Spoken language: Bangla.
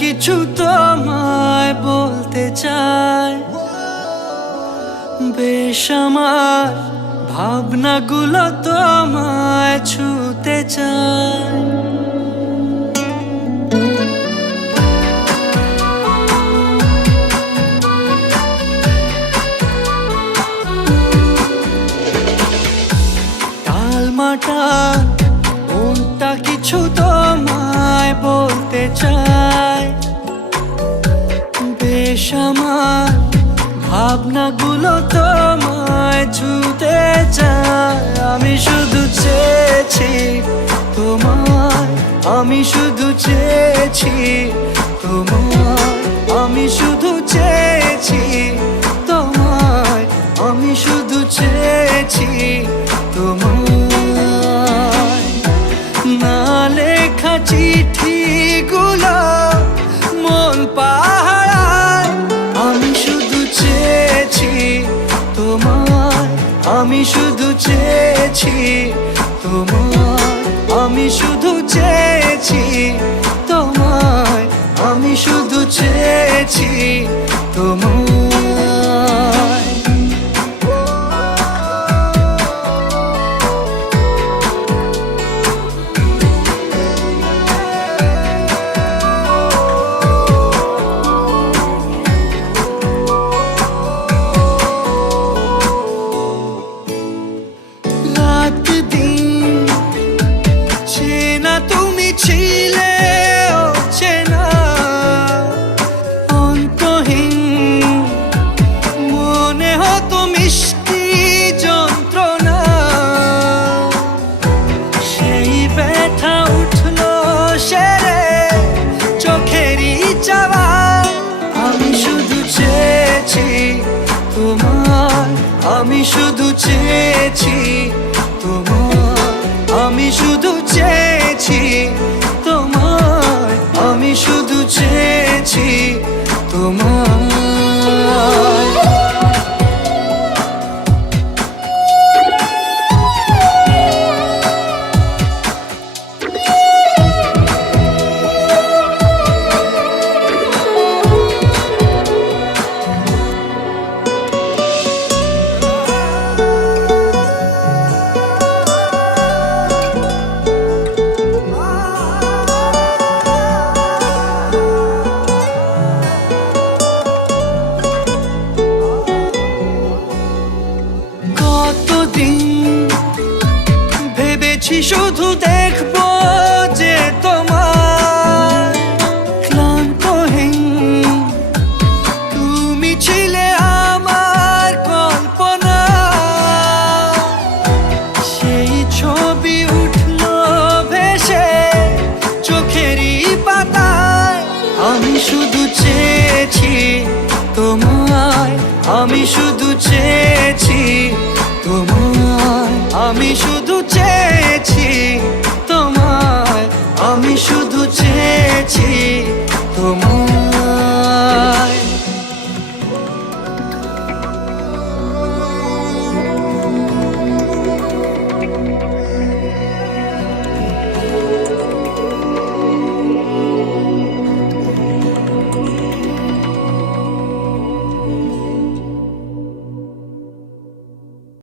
কিছু তোমায় বলতে চাই, বেশ আমার ভাবনাগুলো তোমায় ছুতে চাই। টালমাটা মনটা কিছু তোমায় বলতে চাই, বেশ আমার ভাবনাগুলো তোমায় ছুতে চায়। আমি শুধু চেয়েছি তোমায়, আমি শুধু চেয়েছি তোমায়, আমি শুধু চেয়েছি তোমায়, আমি শুধু চেয়েছি তোমায়। না লেখা চিঠিগুলো মন পাহারায়, আমি শুধু চেয়েছি তোমায়, আমি শুধু চেয়েছি তোমায়, আমি শুধু চেয়েছি তোমায়, আমি শুধু চেয়েছি তোমায়। রাত দিন চেনা তুমি ছিলে চেনা, অন্তহীন মনে হতো মিষ্টি যন্ত্রণা। সেই ব্যথা উঠলো সেরে চোখেরই চাওয়া। আমি শুধু চেয়েছি তোমার, আমি শুধু চেয়েছি তোমার, আমি শুধু চেয়েছি তোমার, আমি শুধু চেয়েছি তোমার। কতদিন ভেবেছি শুধু